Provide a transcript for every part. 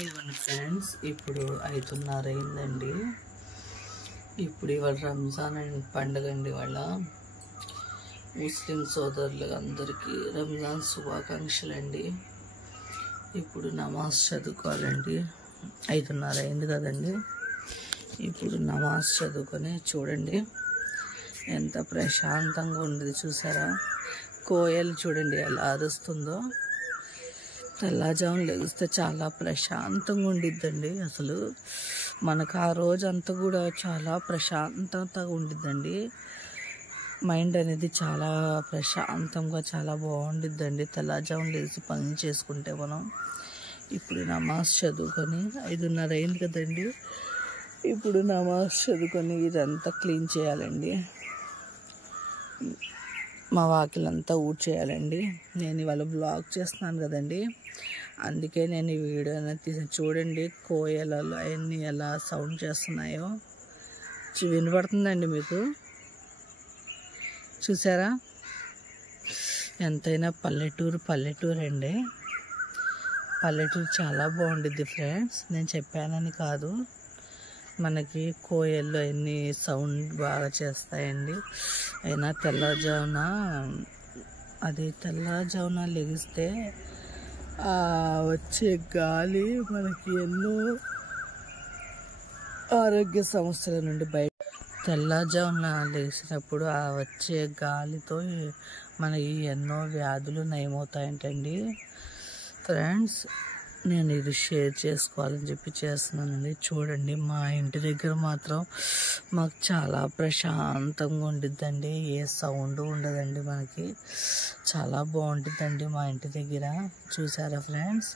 ఇదిగోండి ఫ్రెండ్స్, ఇప్పుడు 5:30 అయిందండి. ఇప్పుడు ఇవాళ రంజాన్ పండుగ అండి. ఇవాళ ముస్లిం సోదరులు అందరికీ రంజాన్ శుభాకాంక్షలు అండి. ఇప్పుడు నమాజ్ చదువుకోవాలండి. 5:30 అయింది కదండి. ఇప్పుడు నమాజ్ చదువుకొని చూడండి ఎంత ప్రశాంతంగా ఉండేది. చూసారా, కోయలు చూడండి ఎలా అరుస్తుందో. తెల్లజామున లెగిస్తే చాలా ప్రశాంతంగా ఉండిద్దండి. అసలు మనకు ఆ రోజంతా కూడా చాలా ప్రశాంతతగా ఉండిద్దండి. మైండ్ అనేది చాలా ప్రశాంతంగా చాలా బాగుండిద్దండి తెల్లజామున లేచి పని చేసుకుంటే మనం. ఇప్పుడు నమాజ్ చదువుకొని 5:30 అయింది కదండి. ఇప్పుడు నమాజ్ చదువుకొని ఇదంతా క్లీన్ చేయాలండి. మా వాకిలంతా ఊడ్చేయాలండి. నేను ఇవాళ బ్లాగ్ చేస్తున్నాను కదండి, అందుకే నేను ఈ వీడియో అనేది తీసాను. చూడండి కోయలలో అవన్నీ ఎలా సౌండ్ చేస్తున్నాయో వినపడుతుందండి మీకు. చూసారా, ఎంతైనా పల్లెటూరు అండి. పల్లెటూరు చాలా బాగుండిద్ది ఫ్రెండ్స్. నేను చెప్పానని కాదు, మనకి కోయల్లో అన్ని సౌండ్ బాగా చేస్తాయండి. అయినా తెల్లజామున లెగిస్తే వచ్చే గాలి మనకి ఎన్నో ఆరోగ్య సమస్యల నుండి బయట. తెల్లజామున లేచినప్పుడు ఆ వచ్చే గాలితో మనకి ఎన్నో వ్యాధులు నయమవుతాయంటండి ఫ్రెండ్స్. నేను ఇది షేర్ చేసుకోవాలని చెప్పి చేస్తున్నానండి. చూడండి, మా ఇంటి దగ్గర మాత్రం మాకు చాలా ప్రశాంతంగా ఉండిద్దండి. ఏ సౌండ్ ఉండదండి. మనకి చాలా బాగుంటుందండి మా ఇంటి దగ్గర. చూసారా ఫ్రెండ్స్,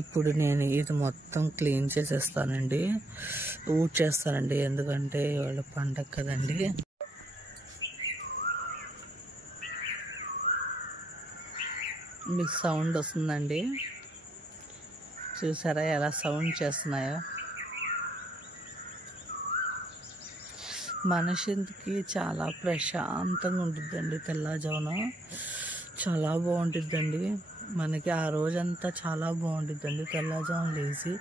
ఇప్పుడు నేను ఇది మొత్తం క్లీన్ చేసేస్తానండి, ఊడ్చేస్తానండి. ఎందుకంటే ఇవాళ పండగ కదండి. మీకు సౌండ్ వస్తుందండి. చూసారా ఎలా సౌండ్ చేస్తున్నాయో. మనిషికి చాలా ప్రశాంతంగా ఉంటుందండి తెల్లజామున. చాలా బాగుంటుందండి మనకి. ఆ రోజంతా చాలా బాగుంటుందండి. తెల్లజామున లేచి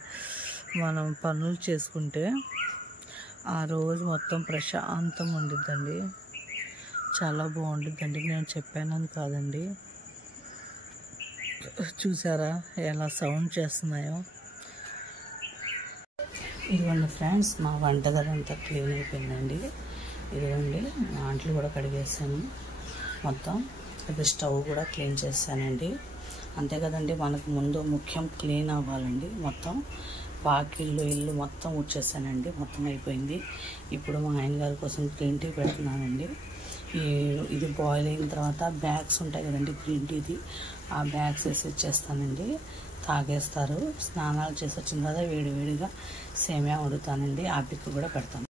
మనం పనులు చేసుకుంటే ఆ రోజు మొత్తం ప్రశాంతంగా ఉంటుందండి. చాలా బాగుంటుందండి. నేను చెప్పానని కాదండి. చూసారా ఎలా సౌండ్ చేస్తున్నాయో. ఇదిగోండి ఫ్రెండ్స్, మా వంటగది అంతా క్లీన్ అయిపోయిందండి. ఇదిగోండి, అంట్లు కూడా కడిగేసాను మొత్తం. ఇప్పుడు స్టవ్ కూడా క్లీన్ చేశానండి. అంతే కదండి, మనకు ముందు ముఖ్యం క్లీన్ అవ్వాలండి. మొత్తం వాకిళ్ళు ఇల్లు మొత్తం ఊడ్చేసానండి. మొత్తం అయిపోయింది. ఇప్పుడు మా ఆయన గారి కోసం గ్రీన్ టీ పెడుతున్నానండి. ఇది బాయిల్ అయిన తర్వాత బ్యాగ్స్ ఉంటాయి కదండి, గ్రీన్ టీది, ఆ బ్యాగ్స్ వేసి ఇచ్చేస్తానండి. తాగేస్తారు. స్నానాలు చేసి వచ్చిన తర్వాత వేడివేడిగా సేమియా వండుతానండి. ఆ పిక్ కూడా పెడతాను.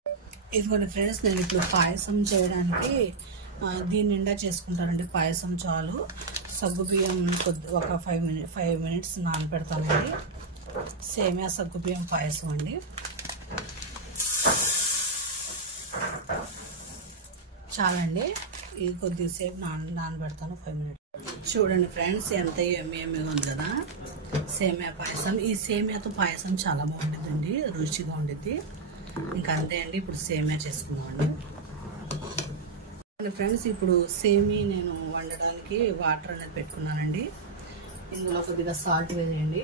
ఇదిగోండి ఫ్రెండ్స్, నేను ఇప్పుడు పాయసం చేయడానికి దీని నిండా చేసుకుంటానండి. పాయసం చాలు. సగ్గుబియ్యం ఒక 5 మినిట్స్ నానబెడతానండి. సేమియా సగ్గుబియ్యం పాయసం అండి. చాలండి, ఇది కొద్దిసేపు నానబెడతాను 5 మినిట్స్. చూడండి ఫ్రెండ్స్, ఎంత ఎమ్మెగా ఉంది కదా సేమియా పాయసం. ఈ సేమియాతో పాయసం చాలా బాగుంటుందండి, రుచిగా ఉంటుంది. ఇంకా అంతే అండి. ఇప్పుడు సేమియా చేసుకున్నామండి ఫ్రెండ్స్. ఇప్పుడు సేమి నేను వండడానికి వాటర్ అనేది పెట్టుకున్నానండి. ఇందులో కొద్దిగా సాల్ట్ వేసేయండి.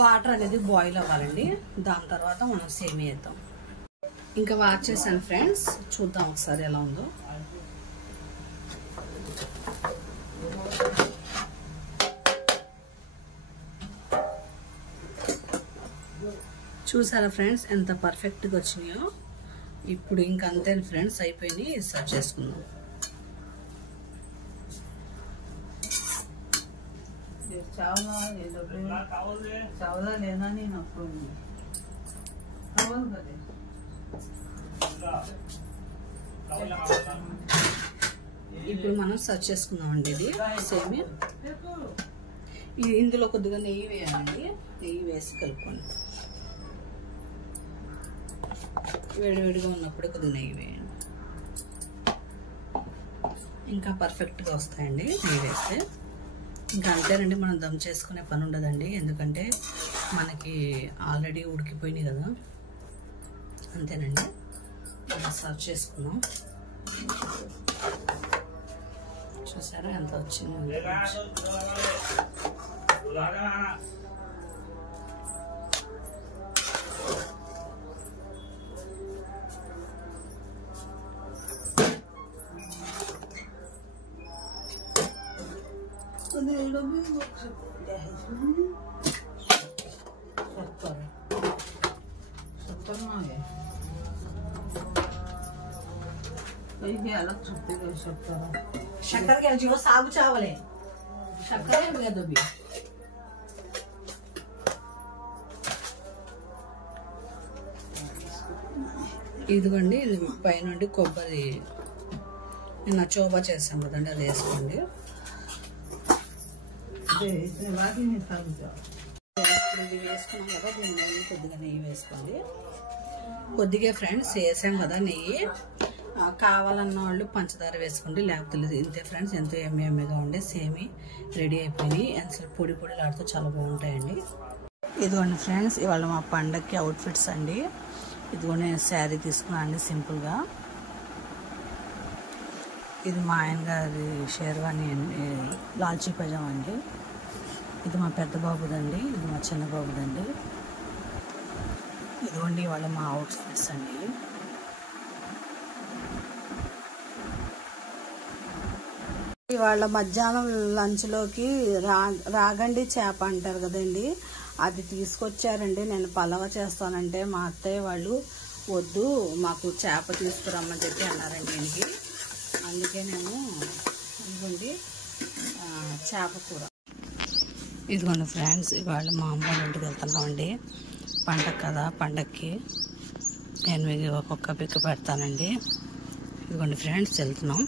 వాటర్ అనేది బాయిల్ అవ్వాలండి. దాని తర్వాత మనం సేమియా వేద్దాం. ఇంకా వాచ్ చేశాను ఫ్రెండ్స్, చూద్దాం ఒకసారి ఎలా ఉందో. చూసారా ఫ్రెండ్స్ ఎంత పర్ఫెక్ట్గా వచ్చినాయో. ఇప్పుడు ఇంకంతే ఫ్రెండ్స్, అయిపోయినాయి. సర్వ్ చేసుకుందాం. चावला लेना नहीं ना आपको ఇప్పుడు మనం సర్వ్ చేసుకుందామండి. ఇది సేమియా. ఇందులో కొద్దిగా నెయ్యి వేయాలండి. నెయ్యి వేసి కలుపుకోండి. వేడివేడిగా ఉన్నప్పుడే కొద్దిగా నెయ్యి వేయండి, ఇంకా పర్ఫెక్ట్గా వస్తాయండి నెయ్యి వేస్తే. ఇంకా అంతేనండి, మనం దమ్ చేసుకునే పని ఉండదండి, ఎందుకంటే మనకి ఆల్రెడీ ఉడికిపోయినాయి కదా. అంతేనండి, ఇలా సర్వ్ చేసుకున్నాం. చూసారా ఎంత వచ్చింది. शक्कर के जीव सागु चावल है शक्कर है तो भी ఇదిగోండి, ఇది పైనుండి కొబ్బరి నిన్న చోబా చేస్తాం కదండి, అది వేసుకోండి. ఇది వేసుకున్నాం కదా, దీన్ని కొద్దిగా నెయ్యి వేసుకోండి. కొద్దిగా ఫ్రెండ్స్ వేసాం కదా నెయ్యి, కావాలన్న వాళ్ళు పంచదార వేసుకోండి, లేకపోతే లేదు. ఇంతే ఫ్రెండ్స్, ఎంతో ఎమ్మెగా ఉండే సేమి రెడీ అయిపోయి అసలు పొడి పొడిలాడుతూ చాలా బాగుంటాయండి. ఇదిగోండి ఫ్రెండ్స్, ఇవాళ మా పండగకి అవుట్ఫిట్స్ అండి. ఇదిగోండి నేను శారీ తీసుకున్నాను అండి సింపుల్గా. ఇది మా ఆయన గారి షేర్వాణి అండి, లాల్చీ పైజామా అండి. ఇది మా పెద్ద బాబుదండి, ఇది మా చిన్న బాబుదండి. ఇదిగోండి ఇవాళ మా అవుట్ఫిట్స్ అండి. ఇవాళ మధ్యాహ్నం లంచ్లోకి రాగండి చేప అంటారు కదండి, అది తీసుకొచ్చారండి. నేను పలావ చేస్తానంటే మా అత్తయ్య వాళ్ళు వద్దు, మాకు చేప తీసుకురమ్మని చెప్పి అన్నారండి ఇంటికి. అందుకే నేను ఇదిగోండి చేప కూర. ఇదిగోండి ఫ్రెండ్స్, ఇవాళ మా అమ్మ వాళ్ళ ఇంటికి వెళ్తున్నామండి. పండగ కదా, పండగకి నేను మీకు ఒక్కొక్క పిక్ పెడతానండి. ఇదిగోండి ఫ్రెండ్స్, వెళ్తున్నాం.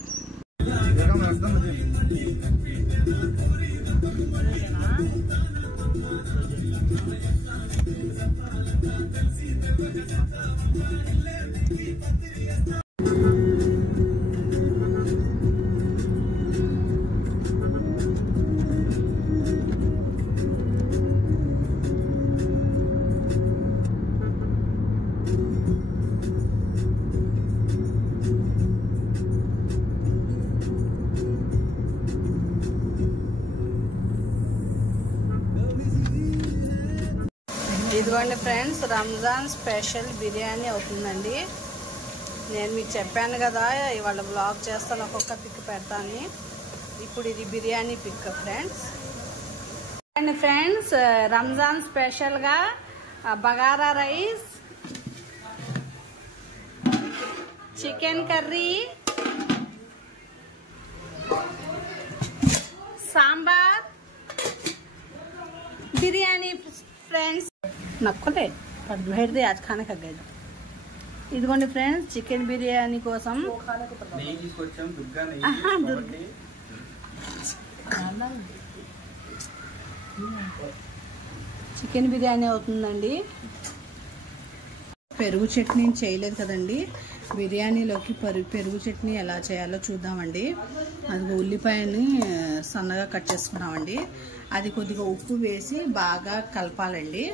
ఇదిగోండి ఫ్రెండ్స్, రంజాన్ స్పెషల్ బిర్యానీ అవుతుందండి. నేను మీకు చెప్పాను కదా ఇవాళ బ్లాగ్ చేస్తాను, ఒక్కొక్క పిక్ పెడతాను. ఇప్పుడు ఇది biryani pick friends. And friends, Ramzan స్పెషల్గా bagara rice, chicken curry, sambar, biryani friends. నక్కలే भेड़ दे आज खाने खा गए. ఇదిగోండి ఫ్రెండ్స్, చికెన్ బిర్యానీ కోసం చికెన్ బిర్యానీ అవుతుందండి. పెరుగు చట్నీ చేయలేదు కదండి, బిర్యానీలోకి పెరుగు చట్నీ ఎలా చేయాలో చూద్దామండి. అది ఉల్లిపాయని సన్నగా కట్ చేసుకున్నామండి. అది కొద్దిగా ఉప్పు వేసి బాగా కలపాలండి.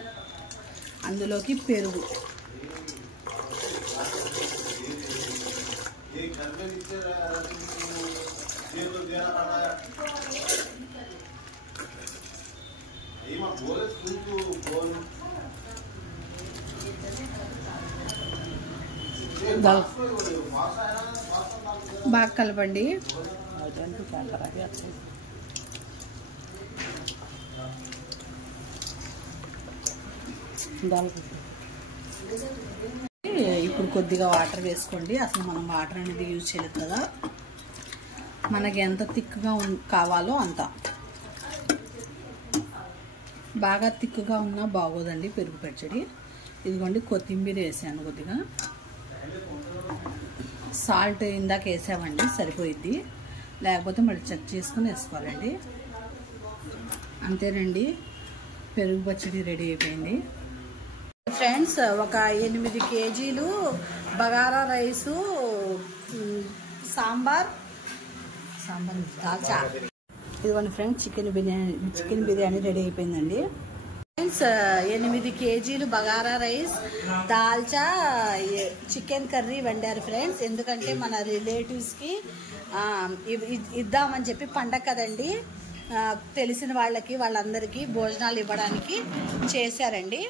అందులోకి పెరుగు, బాగా కలపండి. ఇప్పుడు కొద్దిగా వాటర్ వేసుకోండి. అసలు మనం వాటర్ అనేది యూజ్ చేయలేదు కదా, మనకి ఎంత థిక్గా కావాలో అంత. బాగా థిక్గా ఉన్నా బాగోదండి పెరుగు పచ్చడి. ఇదిగోండి కొత్తిమీర వేసాను, కొద్దిగా సాల్ట్ ఇందాక వేసామండి, సరిపోయిద్ది. లేకపోతే మళ్ళీ చెక్ చేసుకుని వేసుకోవాలండి. అంతేనండి, పెరుగు పచ్చడి రెడీ అయిపోయింది. ఫ్రెండ్స్, ఒక 8 కేజీలు బగారా రైసు, సాంబార్ దాల్చా. ఇదిగోండి ఫ్రెండ్స్, చికెన్ బిర్యానీ రెడీ అయిపోయిందండి ఫ్రెండ్స్. 8 కేజీలు bagara rice, dalcha, chicken curry వండారు ఫ్రెండ్స్. ఎందుకంటే మన రిలేటివ్స్కి ఇద్దామని చెప్పి, పండగ కదండి, తెలిసిన వాళ్ళకి వాళ్ళందరికీ భోజనాలు ఇవ్వడానికి చేశారండి.